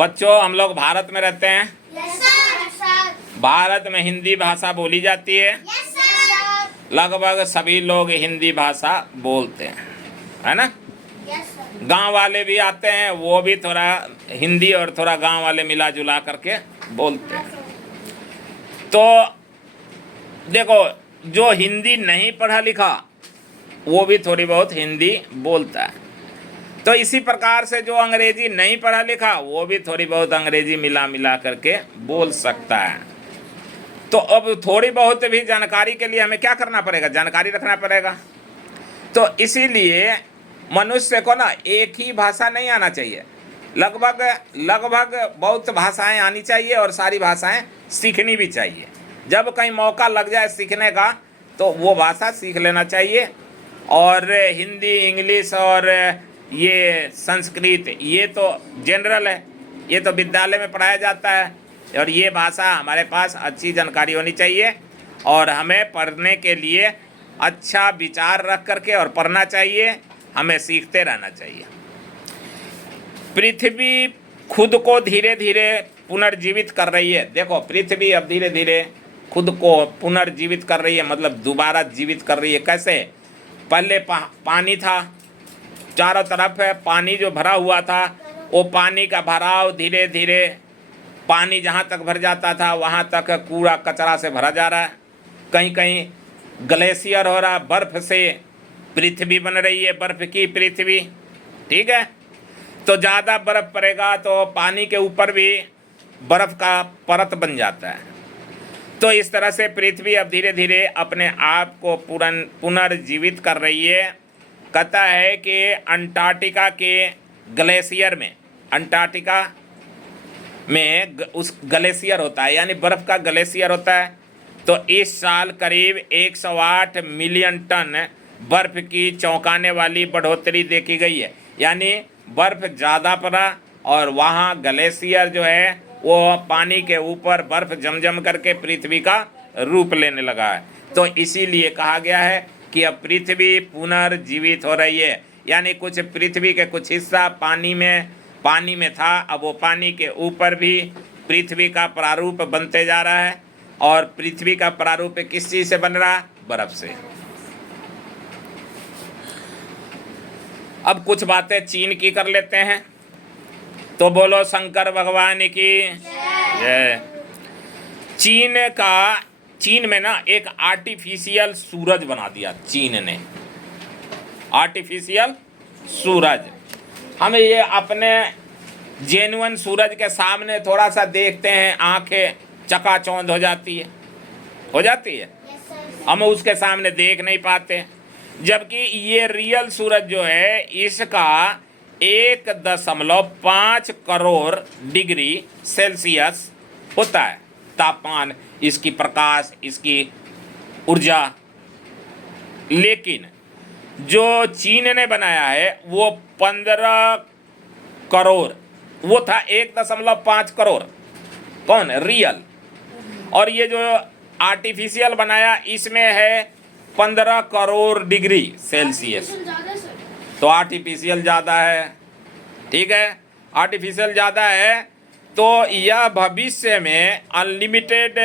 बच्चों, हम लोग भारत में रहते हैं। Yes sir. भारत में हिंदी भाषा बोली जाती है। Yes sir. लगभग सभी लोग हिंदी भाषा बोलते हैं, है ना। Yes sir. गांव वाले भी आते हैं, वो भी थोड़ा हिंदी और थोड़ा गांव वाले मिला जुला करके बोलते हैं। तो देखो, जो हिंदी नहीं पढ़ा लिखा वो भी थोड़ी बहुत हिंदी बोलता है। तो इसी प्रकार से जो अंग्रेजी नहीं पढ़ा लिखा वो भी थोड़ी बहुत अंग्रेजी मिला मिला करके बोल सकता है। तो अब थोड़ी बहुत भी जानकारी के लिए हमें क्या करना पड़ेगा? जानकारी रखना पड़ेगा। तो इसीलिए मनुष्य को ना एक ही भाषा नहीं आना चाहिए, लगभग बहुत भाषाएं आनी चाहिए और सारी भाषाएं सीखनी भी चाहिए। जब कहीं मौका लग जाए सीखने का तो वो भाषा सीख लेना चाहिए। और हिंदी, इंग्लिश और ये संस्कृत, ये तो जनरल है, ये तो विद्यालय में पढ़ाया जाता है। और ये भाषा हमारे पास अच्छी जानकारी होनी चाहिए और हमें पढ़ने के लिए अच्छा विचार रख करके और पढ़ना चाहिए, हमें सीखते रहना चाहिए। पृथ्वी खुद को धीरे धीरे पुनर्जीवित कर रही है। देखो, पृथ्वी अब धीरे धीरे खुद को पुनर्जीवित कर रही है, मतलब दोबारा जीवित कर रही है। कैसे? पहले पानी था, चारों तरफ है पानी जो भरा हुआ था, वो पानी का भराव धीरे धीरे पानी जहाँ तक भर जाता था वहाँ तक कूड़ा कचरा से भरा जा रहा है। कहीं कहीं ग्लेशियर हो रहा, बर्फ़ से पृथ्वी बन रही है, बर्फ़ की पृथ्वी। ठीक है, तो ज़्यादा बर्फ़ पड़ेगा तो पानी के ऊपर भी बर्फ़ का परत बन जाता है। तो इस तरह से पृथ्वी अब धीरे धीरे अपने आप को पुनर्जीवित कर रही है। कहता है कि अंटार्कटिका के ग्लेशियर में, अंटार्कटिका में उस ग्लेशियर होता है, यानी बर्फ़ का ग्लेशियर होता है। तो इस साल करीब 108 मिलियन टन बर्फ़ की चौंकाने वाली बढ़ोतरी देखी गई है। यानी बर्फ़ ज़्यादा पड़ा और वहाँ ग्लेशियर जो है वो पानी के ऊपर बर्फ़ जम करके पृथ्वी का रूप लेने लगा है। तो इसीलिए कहा गया है कि अब पृथ्वी पुनर्जीवित हो रही है। यानी कुछ पृथ्वी के कुछ हिस्सा पानी में था, अब वो पानी के ऊपर भी पृथ्वी का प्रारूप बनते जा रहा है। और पृथ्वी का प्रारूप किस चीज़ से बन रहा है? बर्फ़ से। अब कुछ बातें चीन की कर लेते हैं। तो बोलो शंकर भगवान की जय। चीन में ना एक आर्टिफिशियल सूरज बना दिया चीन ने, आर्टिफिशियल सूरज। हम ये अपने जेन्युइन सूरज के सामने थोड़ा सा देखते हैं, आंखें चकाचौंध हो जाती है, हम उसके सामने देख नहीं पाते। जबकि ये रियल सूरज जो है इसका 1.5 करोड़ डिग्री सेल्सियस होता है तापमान, इसकी प्रकाश, इसकी ऊर्जा। लेकिन जो चीन ने बनाया है वो 15 करोड़, वो था 1.5 करोड़। कौन? रियल। और ये जो आर्टिफिशियल बनाया इसमें है 15 करोड़ डिग्री सेल्सियस। तो आर्टिफिशियल ज़्यादा है। ठीक है, आर्टिफिशियल ज़्यादा है तो यह भविष्य में अनलिमिटेड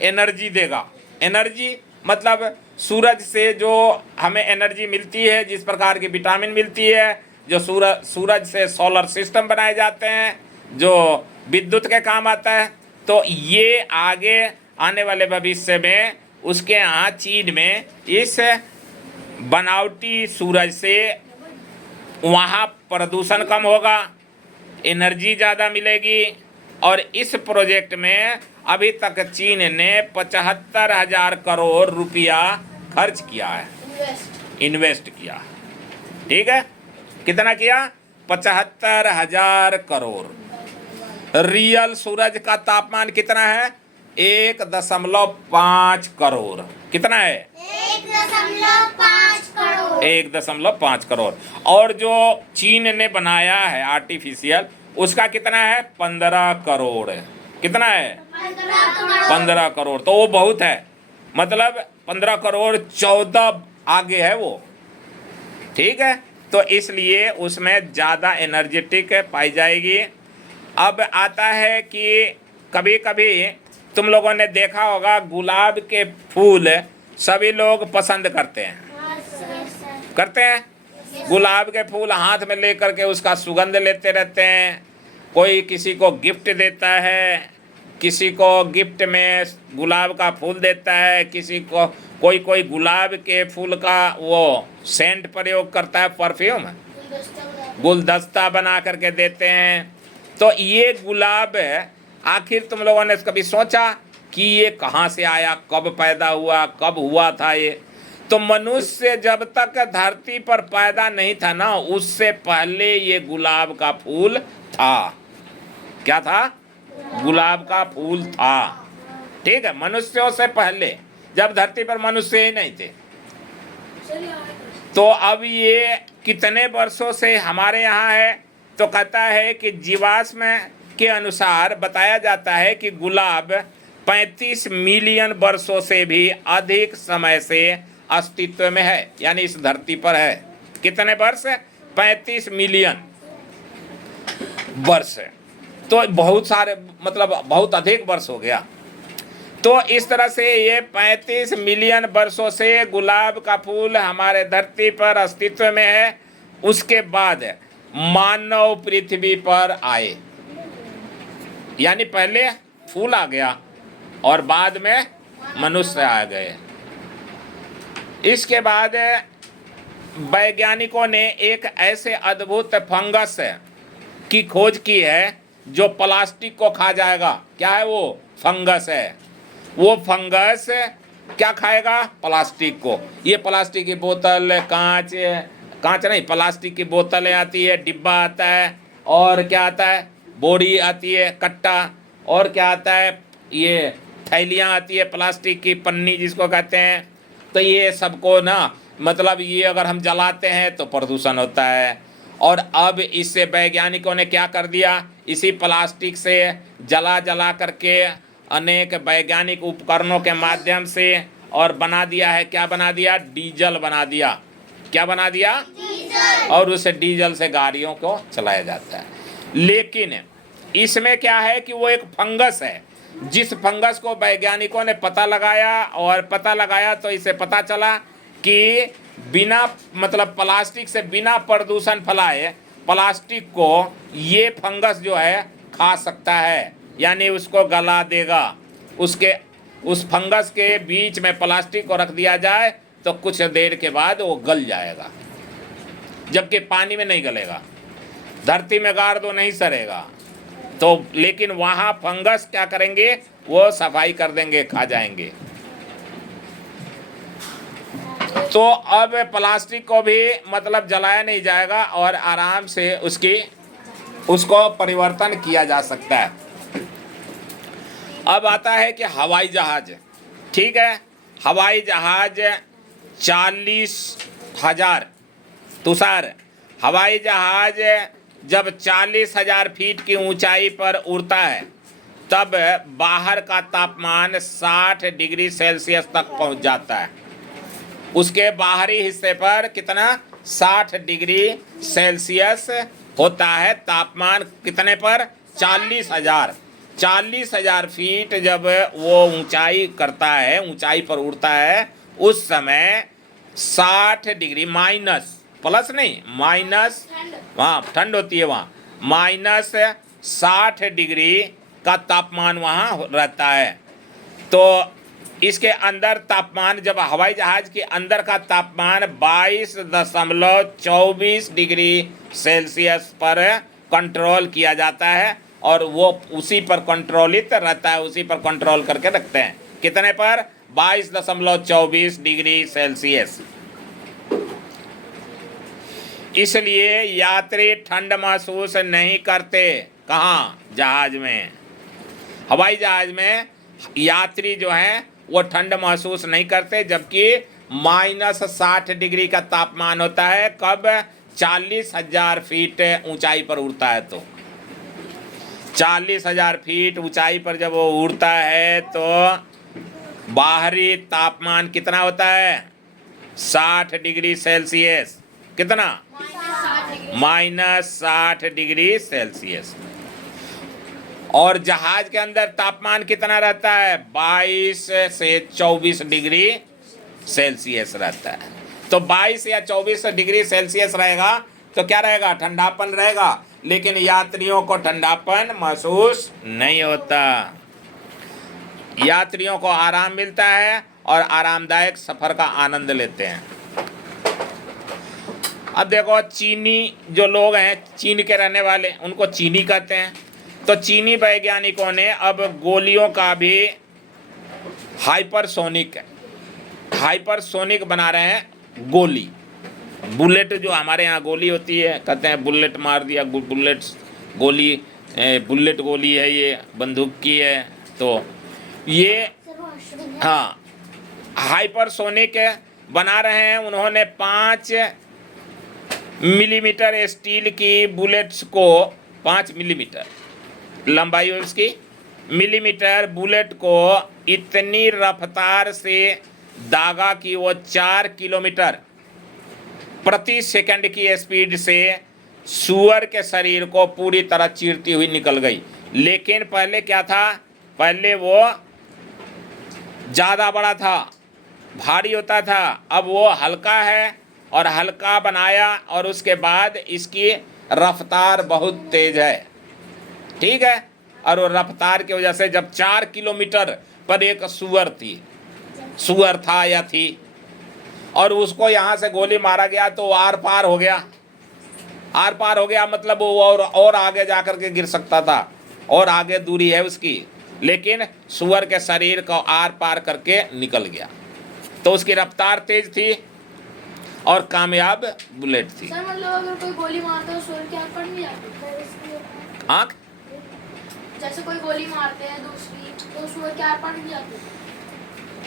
एनर्जी देगा। एनर्जी मतलब सूरज से जो हमें एनर्जी मिलती है, जिस प्रकार की विटामिन मिलती है, जो सूरज से सोलर सिस्टम बनाए जाते हैं, जो विद्युत के काम आता है। तो ये आगे आने वाले भविष्य में उसके यहाँ चीन में इस बनावटी सूरज से वहाँ प्रदूषण कम होगा, एनर्जी ज़्यादा मिलेगी। और इस प्रोजेक्ट में अभी तक चीन ने 75,000 करोड़ रुपया खर्च किया है, इन्वेस्ट किया। ठीक है, कितना किया? 75,000 करोड़। रियल सूरज का तापमान कितना है? 1.5 करोड़। कितना है? 1.5 करोड़। 1.5 करोड़। और जो चीन ने बनाया है आर्टिफिशियल, उसका कितना है? 15 करोड़। कितना है? 15 करोड़। तो वो बहुत है, मतलब 15 करोड़ 14 आगे है वो। ठीक है, तो इसलिए उसमें ज़्यादा एनर्जेटिक पाई जाएगी। अब आता है कि कभी कभी तुम लोगों ने देखा होगा गुलाब के फूल सभी लोग पसंद करते हैं, करते हैं। गुलाब के फूल हाथ में लेकर के उसका सुगंध लेते रहते हैं। कोई किसी को गिफ्ट देता है, किसी को गिफ्ट में गुलाब का फूल देता है, किसी को कोई कोई गुलाब के फूल का वो सेंट प्रयोग करता है, परफ्यूम गुलदस्ता बना करके देते हैं। तो ये गुलाब आखिर तुम लोगों ने कभी सोचा कि ये कहाँ से आया, कब पैदा हुआ, कब हुआ था ये? तो मनुष्य जब तक धरती पर पैदा नहीं था ना, उससे पहले ये गुलाब का फूल था। क्या था? गुलाब का फूल था। ठीक है, मनुष्यों से पहले, जब धरती पर मनुष्य ही नहीं थे। तो अब ये कितने वर्षों से हमारे यहाँ है? तो कहता है कि जीवाश्म के अनुसार बताया जाता है कि गुलाब 35 मिलियन वर्षों से भी अधिक समय से अस्तित्व में है, यानी इस धरती पर है। कितने वर्ष? 35 मिलियन वर्ष। तो बहुत सारे, मतलब बहुत अधिक वर्ष हो गया। तो इस तरह से ये 35 मिलियन वर्षों से गुलाब का फूल हमारे धरती पर अस्तित्व में है। उसके बाद मानव पृथ्वी पर आए, यानी पहले फूल आ गया और बाद में मनुष्य आ गए। इसके बाद वैज्ञानिकों ने एक ऐसे अद्भुत फंगस की खोज की है जो प्लास्टिक को खा जाएगा। क्या है वो? फंगस है। वो फंगस क्या खाएगा? प्लास्टिक को। ये प्लास्टिक की बोतल, कांच नहीं, प्लास्टिक की बोतलें आती है, डिब्बा आता है, और क्या आता है? बोरी आती है, कट्टा, और क्या आता है? ये थैलियाँ आती है, प्लास्टिक की पन्नी जिसको कहते हैं। तो ये सबको ना, मतलब ये अगर हम जलाते हैं तो प्रदूषण होता है। और अब इससे वैज्ञानिकों ने क्या कर दिया? इसी प्लास्टिक से जला करके अनेक वैज्ञानिक उपकरणों के माध्यम से और बना दिया है। क्या बना दिया? डीजल बना दिया। क्या बना दिया? डीजल। और उस डीजल से गाड़ियों को चलाया जाता है। लेकिन इसमें क्या है कि वो एक फंगस है, जिस फंगस को वैज्ञानिकों ने पता लगाया तो इसे पता चला कि बिना, मतलब प्लास्टिक से बिना प्रदूषण फैलाए प्लास्टिक को ये फंगस जो है खा सकता है, यानी उसको गला देगा। उस फंगस के बीच में प्लास्टिक को रख दिया जाए तो कुछ देर के बाद वो गल जाएगा, जबकि पानी में नहीं गलेगा। धरती में गाड़ दो नहीं सड़ेगा। तो लेकिन वहाँ फंगस क्या करेंगे? वो सफाई कर देंगे, खा जाएंगे। तो अब प्लास्टिक को भी मतलब जलाया नहीं जाएगा और आराम से उसको परिवर्तन किया जा सकता है। अब आता है कि हवाई जहाज। ठीक है, हवाई जहाज 40,000, तुषार, हवाई जहाज जब 40,000 फीट की ऊंचाई पर उड़ता है तब बाहर का तापमान 60 डिग्री सेल्सियस तक पहुंच जाता है। उसके बाहरी हिस्से पर कितना? 60 डिग्री सेल्सियस होता है तापमान। कितने पर? 40,000 फीट जब वो ऊंचाई करता है, ऊंचाई पर उड़ता है, उस समय 60 डिग्री माइनस, प्लस नहीं, माइनस, वहाँ ठंड होती है, वहाँ -60 डिग्री का तापमान वहाँ रहता है। तो इसके अंदर तापमान, जब हवाई जहाज के अंदर का तापमान 22.24 डिग्री सेल्सियस पर कंट्रोल किया जाता है और वो उसी पर कंट्रोलित रहता है, उसी पर कंट्रोल करके रखते हैं। कितने पर? 22.24 डिग्री सेल्सियस। इसलिए यात्री ठंड महसूस नहीं करते। कहाँ? जहाज में। हवाई जहाज में यात्री जो हैं वो ठंड महसूस नहीं करते, जबकि -60 डिग्री का तापमान होता है। कब? 40,000 फीट ऊंचाई पर उड़ता है। तो 40,000 फीट ऊंचाई पर जब वो उड़ता है तो बाहरी तापमान कितना होता है? 60 डिग्री सेल्सियस। कितना? -60 डिग्री सेल्सियस। और जहाज के अंदर तापमान कितना रहता है? 22 से 24 डिग्री सेल्सियस रहता है। तो 22 या 24 डिग्री सेल्सियस रहेगा तो क्या रहेगा? ठंडापन रहेगा, लेकिन यात्रियों को ठंडापन महसूस नहीं होता। यात्रियों को आराम मिलता है और आरामदायक सफर का आनंद लेते हैं। अब देखो, चीनी जो लोग हैं, चीन के रहने वाले, उनको चीनी कहते हैं। तो चीनी वैज्ञानिकों ने अब गोलियों का भी हाइपरसोनिक बना रहे हैं गोली। बुलेट जो हमारे यहाँ गोली होती है, कहते हैं बुलेट मार दिया, बुलेट गोली है, ये बंदूक की है। तो ये हाँ हाइपरसोनिक बना रहे हैं। उन्होंने 5 मिलीमीटर स्टील की बुलेट्स को, 5 मिलीमीटर लंबाई है उसकी, मिलीमीटर बुलेट को इतनी रफ्तार से दागा कि वो 4 किलोमीटर प्रति सेकंड की स्पीड से सूअर के शरीर को पूरी तरह चीरती हुई निकल गई। लेकिन पहले क्या था? पहले वो ज़्यादा बड़ा था, भारी होता था। अब वो हल्का है और हल्का बनाया, और उसके बाद इसकी रफ्तार बहुत तेज है। ठीक है, और वो रफ्तार की वजह से जब 4 किलोमीटर पर एक सूअर था या थी, और उसको यहाँ से गोली मारा गया तो आर पार हो गया। मतलब वो और आगे जा कर के गिर सकता था, और आगे दूरी है उसकी, लेकिन सूअर के शरीर को आर पार करके निकल गया। तो उसकी रफ्तार तेज थी और कामयाब बुलेट थी। सर मतलब अगर कोई गोली मारता है सूअर के आर पार नहीं जाती? आँख जैसे कोई गोली मारते हैं दूसरी, तो सूअर के आर पार नहीं जाती?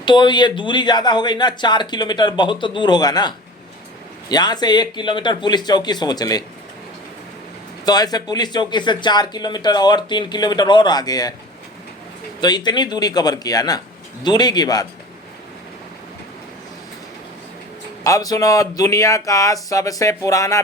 तो ये दूरी ज़्यादा हो गई ना, 4 किलोमीटर बहुत तो दूर होगा ना। यहाँ से 1 किलोमीटर पुलिस चौकी सोच ले, तो ऐसे पुलिस चौकी से 4 किलोमीटर और 3 किलोमीटर और आगे है, तो इतनी दूरी कवर किया ना, दूरी की बात। अब सुनो, दुनिया का सबसे पुराना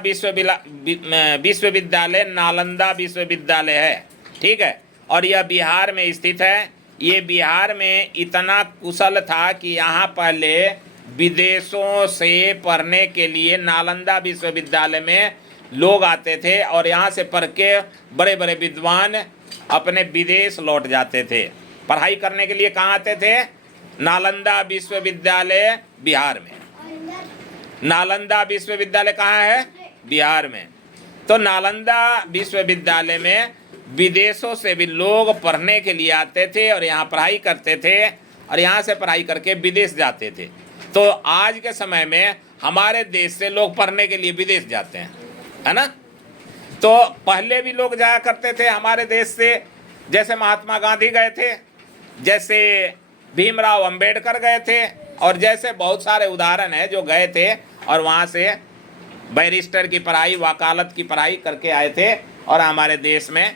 विश्वविद्यालय नालंदा विश्वविद्यालय है। ठीक है, और यह बिहार में स्थित है। ये बिहार में इतना कुशल था कि यहाँ पहले विदेशों से पढ़ने के लिए नालंदा विश्वविद्यालय में लोग आते थे, और यहाँ से पढ़ के बड़े बड़े विद्वान अपने विदेश लौट जाते थे। पढ़ाई करने के लिए कहाँ आते थे? नालंदा विश्वविद्यालय बिहार में। नालंदा विश्वविद्यालय कहाँ है? बिहार में। तो नालंदा विश्वविद्यालय में विदेशों से भी लोग पढ़ने के लिए आते थे और यहाँ पढ़ाई करते थे, और यहाँ से पढ़ाई करके विदेश जाते थे। तो आज के समय में हमारे देश से लोग पढ़ने के लिए विदेश जाते हैं, है ना। तो पहले भी लोग जाया करते थे हमारे देश से, जैसे महात्मा गांधी गए थे, जैसे भीमराव अंबेडकर गए थे, और जैसे बहुत सारे उदाहरण हैं जो गए थे और वहाँ से बैरिस्टर की पढ़ाई, वकालत की पढ़ाई करके आए थे। और हमारे देश में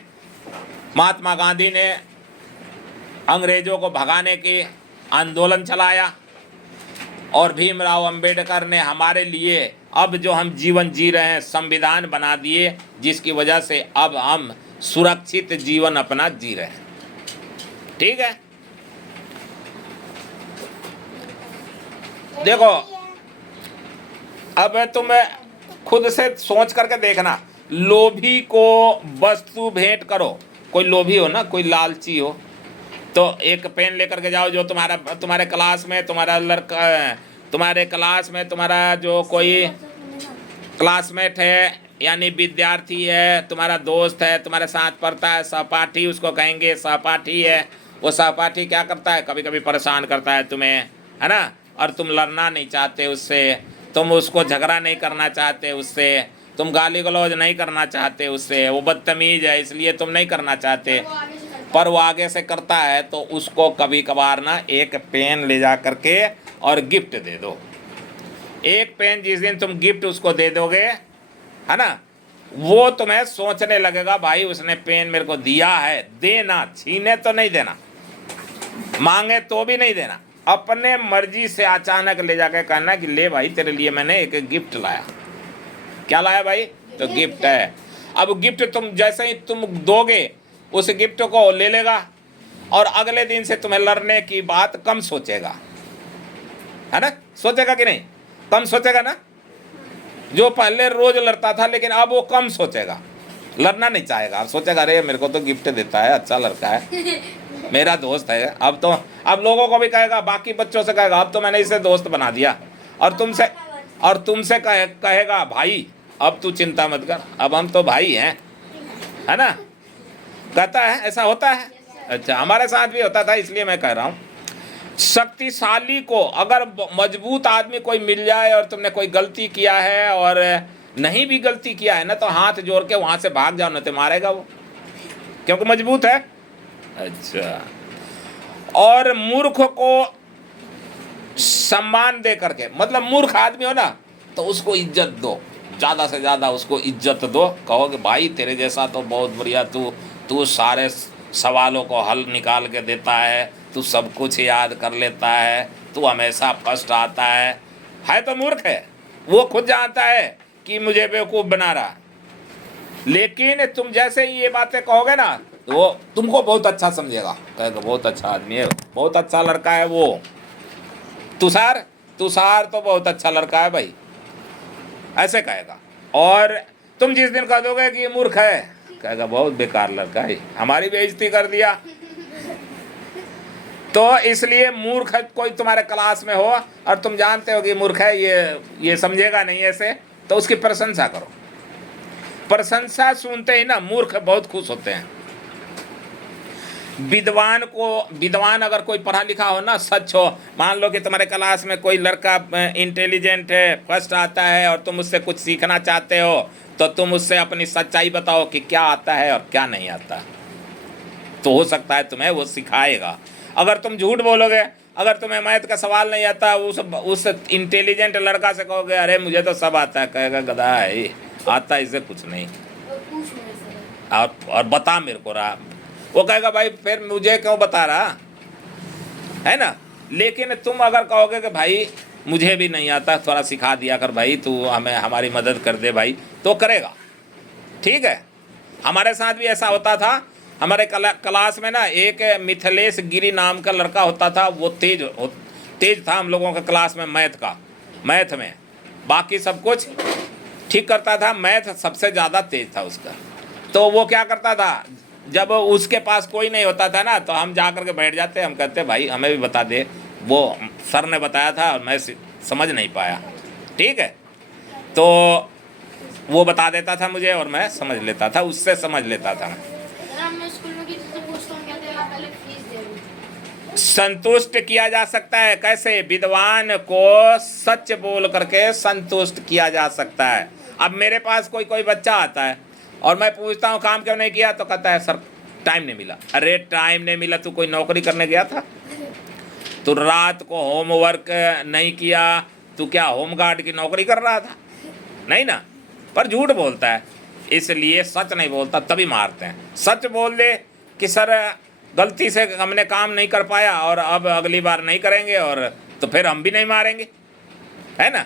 महात्मा गांधी ने अंग्रेज़ों को भगाने की आंदोलन चलाया, और भीमराव अंबेडकर ने हमारे लिए अब जो हम जीवन जी रहे हैं संविधान बना दिए, जिसकी वजह से अब हम सुरक्षित जीवन अपना जी रहे हैं। ठीक है, देखो अब तुम खुद से सोच करके देखना, लोभी को वस्तु भेंट करो। कोई लोभी हो ना, कोई लालची हो, तो एक पेन लेकर के जाओ जो तुम्हारे क्लास में तुम्हारा जो कोई क्लासमेट है, यानी विद्यार्थी है, तुम्हारा दोस्त है, तुम्हारे साथ पढ़ता है, सहपाठी उसको कहेंगे, सहपाठी है। वो सहपाठी क्या करता है? कभी कभी परेशान करता है तुम्हें, है ना, और तुम लड़ना नहीं चाहते उससे, तुम उसको झगड़ा नहीं करना चाहते उससे, तुम गाली गलौज नहीं करना चाहते उससे, वो बदतमीज है इसलिए तुम नहीं करना चाहते, पर वो आगे से करता है, तो उसको कभी कभार ना एक पेन ले जा करके और गिफ्ट दे दो। एक पेन जिस दिन तुम गिफ्ट उसको दे दोगे, है ना, वो तुम्हें सोचने लगेगा भाई उसने पेन मेरे को दिया है, देना, छीने तो नहीं देना, मांगे तो भी नहीं देना, अपने मर्जी से अचानक ले जाकर कहना कि ले भाई तेरे लिए मैंने एक गिफ्ट लाया। क्या लाया भाई? तो गिफ्ट है। अब गिफ्ट तुम जैसे ही तुम दोगे उस गिफ्ट को ले लेगा और अगले दिन से तुम्हें लड़ने की बात कम सोचेगा, है ना? सोचेगा कि नहीं? कम सोचेगा ना? जो पहले रोज लड़ता था लेकिन अब वो कम सोचेगा, लड़ना नहीं चाहेगा। अब सोचेगा अरे मेरे को तो गिफ्ट देता है, अच्छा लड़का है, मेरा दोस्त है। अब तो अब लोगों को भी कहेगा, बाकी बच्चों से कहेगा अब तो मैंने इसे दोस्त बना दिया। और तुमसे कहेगा भाई अब तू चिंता मत कर, अब हम तो भाई हैं, है ना? कहता है, ऐसा होता है। अच्छा, हमारे साथ भी होता था, इसलिए मैं कह रहा हूँ। शक्तिशाली को अगर मजबूत आदमी कोई मिल जाए और तुमने कोई गलती किया है और नहीं भी गलती किया है ना, तो हाथ जोड़ के वहां से भाग जाओ, न तो मारेगा वो, क्योंकि मजबूत है। अच्छा, और मूर्ख को सम्मान दे करके, मतलब मूर्ख आदमी हो ना तो उसको इज्जत दो, ज़्यादा से ज़्यादा उसको इज्जत दो। कहो कि भाई तेरे जैसा तो बहुत बढ़िया, तू सारे सवालों को हल निकाल के देता है, तू सब कुछ याद कर लेता है, तू हमेशा फर्स्ट आता है तो मूर्ख है। वो खुद जानता है कि मुझे बेवकूफ़ बना रहा, लेकिन तुम जैसे ही ये बातें कहोगे ना तो वो तुमको बहुत अच्छा समझेगा, कहेगा बहुत अच्छा आदमी है, बहुत अच्छा लड़का है वो, तुषार तो बहुत अच्छा लड़का है भाई, ऐसे कहेगा। और तुम जिस दिन कह दोगे कि ये मूर्ख है, कहेगा बहुत बेकार लड़का है, हमारी बेइज्जती कर दिया। तो इसलिए मूर्ख कोई तुम्हारे क्लास में हो और तुम जानते हो कि मूर्ख है, ये समझेगा नहीं ऐसे, तो उसकी प्रशंसा करो। प्रशंसा सुनते ही ना मूर्ख बहुत खुश होते हैं। विद्वान अगर कोई पढ़ा लिखा हो ना, सच हो, मान लो कि तुम्हारे क्लास में कोई लड़का इंटेलिजेंट है, फर्स्ट आता है और तुम उससे कुछ सीखना चाहते हो, तो तुम उससे अपनी सच्चाई बताओ कि क्या आता है और क्या नहीं आता, तो हो सकता है तुम्हें वो सिखाएगा। अगर तुम झूठ बोलोगे, अगर तुम्हें मैथ का सवाल नहीं आता, उस इंटेलिजेंट लड़का से कहोगे अरे मुझे तो सब आता है, कहेगा गधा है, आता है इसे कुछ नहीं, और बता मेरे को रहा। वो कहेगा भाई फिर मुझे क्यों बता रहा, है ना? लेकिन तुम अगर कहोगे कि भाई मुझे भी नहीं आता, थोड़ा सिखा दिया कर भाई, तू हमारी मदद कर दे भाई, तो करेगा। ठीक है, हमारे साथ भी ऐसा होता था। हमारे क्लास में ना एक मिथिलेश गिरी नाम का लड़का होता था, वो तेज था हम लोगों के क्लास में, मैथ में बाकी सब कुछ ठीक करता था, मैथ सबसे ज़्यादा तेज था उसका। तो वो क्या करता था, जब उसके पास कोई नहीं होता था ना, तो हम जा कर के बैठ जाते, हम कहते भाई हमें भी बता दे, वो सर ने बताया था और मैं समझ नहीं पाया, ठीक है? तो वो बता देता था मुझे और मैं समझ लेता था, उससे समझ लेता था मैं। संतुष्ट किया जा सकता है कैसे? विद्वान को सच बोल करके संतुष्ट किया जा सकता है। अब मेरे पास कोई बच्चा आता है और मैं पूछता हूँ काम क्यों नहीं किया, तो कहता है सर टाइम नहीं मिला। अरे टाइम नहीं मिला, तू कोई नौकरी करने गया था? तू रात को होमवर्क नहीं किया, तू क्या होमगार्ड की नौकरी कर रहा था? नहीं ना, पर झूठ बोलता है, इसलिए सच नहीं बोलता, तभी मारते हैं। सच बोल दे कि सर गलती से हमने काम नहीं कर पाया और अब अगली बार नहीं करेंगे, और तो फिर हम भी नहीं मारेंगे, है ना?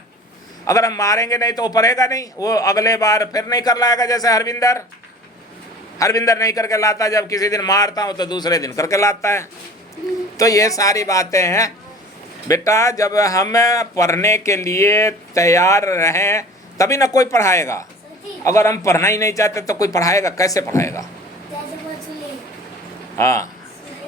अगर हम मारेंगे नहीं तो वो पढ़ेगा नहीं, वो अगले बार फिर नहीं कर लाएगा। जैसे हरविंदर नहीं करके लाता, जब किसी दिन मारता हूँ तो दूसरे दिन करके लाता है। तो ये सारी बातें हैं बेटा, जब हम पढ़ने के लिए तैयार रहें तभी ना कोई पढ़ाएगा। अगर हम पढ़ना ही नहीं चाहते तो कोई पढ़ाएगा? कैसे पढ़ाएगा? हाँ,